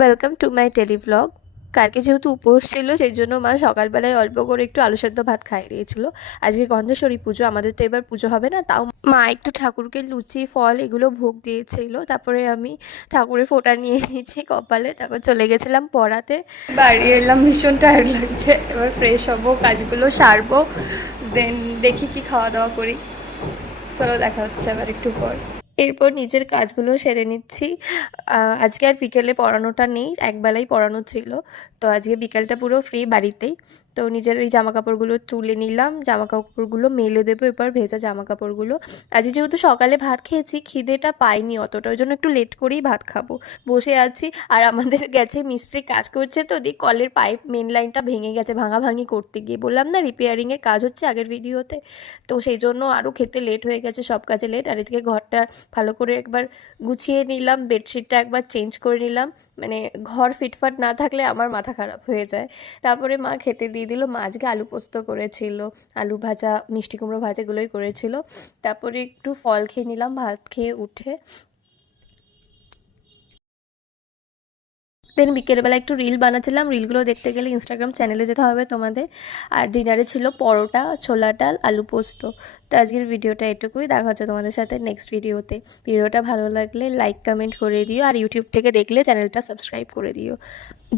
Welcome to my daily vlog. কালকে যেহেতু উপোস ছিল সেই জন্য মা সকালবেলায় অল্প করে একটু আলু সেদ্ধ ভাত খাইয়ে দিয়েছিল। আজকে গন্ধেশ্বরী পুজো, আমাদের তো এবার পুজো হবে না, তাও মা একটু ঠাকুরকে লুচি ফল এগুলো ভোগ দিয়েছিল। তারপরে আমি ঠাকুরের ফোঁটা নিয়ে নিয়েছি কপালে, তারপর চলে গেছিলাম পড়াতে। বাড়ি এলাম, ভীষণ টায়ার্ড লাগছে, এবার ফ্রেশ হবো, কাজগুলো সারবো, দেন দেখি কি খাওয়া দাওয়া করি। চলো দেখা হচ্ছে আবার একটু পর। এরপর নিজের কাজগুলো সেরে নিচ্ছি। আজকে আর বিকেলে পড়ানোটা নেই, একবেলাই পড়ানো ছিল, তো আজকে বিকেলটা পুরো ফ্রি বাড়িতেই। তো নিজের ওই জামা কাপড়গুলো তুলে নিলাম, জামা কাপড়গুলো মেলে দেবো এবার, ভেজা জামা কাপড়গুলো। আজকে যেহেতু সকালে ভাত খেয়েছি, খিদেটা পাইনি অতটা, ওই জন্য একটু লেট করেই ভাত খাবো। বসে আছি, আর আমাদের গেছে মিস্ত্রি কাজ করছে, তো ওদিক কলের পাইপ মেন লাইনটা ভেঙে গেছে, ভাঙাভাঙি করতে গিয়ে, বললাম না রিপেয়ারিংয়ের কাজ হচ্ছে আগের ভিডিওতে, তো সেই জন্য আরও খেতে লেট হয়ে গেছে, সব কাজে লেট। আর এদিকে ঘরটা ভালো করে একবার গুছিয়ে নিলাম, বেডশিটটা একবার চেঞ্জ করে নিলাম, মানে ঘর ফিটফাট না থাকলে আমার মাথা খারাপ হয়ে যায়। তারপরে মা খেতে দিয়ে দিল। মা আজকে আলু পোস্ত করেছিল, আলু ভাজা, মিষ্টি কুমড়ো ভাজাগুলোই করেছিল। তারপরে একটু ফল খেয়ে নিলাম ভাত খেয়ে উঠে। দেন বিকেলবেলা একটু রিল বানাচ্ছিলাম, রিলগুলো দেখতে গেলে ইনস্টাগ্রাম চ্যানেলে যেতে হবে তোমাদের। আর ডিনারে ছিল পরোটা, ছোলা ডাল, আলু পোস্ত। তো আজকের ভিডিওটা এটুকুই, দেখা হচ্ছে তোমাদের সাথে নেক্সট ভিডিওতে। ভিডিওটা ভালো লাগলে লাইক কমেন্ট করে দিও, আর ইউটিউব থেকে দেখলে চ্যানেলটা সাবস্ক্রাইব করে দিও।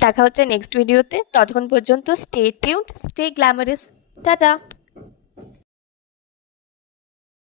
দেখা হচ্ছে নেক্সট ভিডিওতে, ততক্ষণ পর্যন্ত stay tuned, stay glamorous, tata.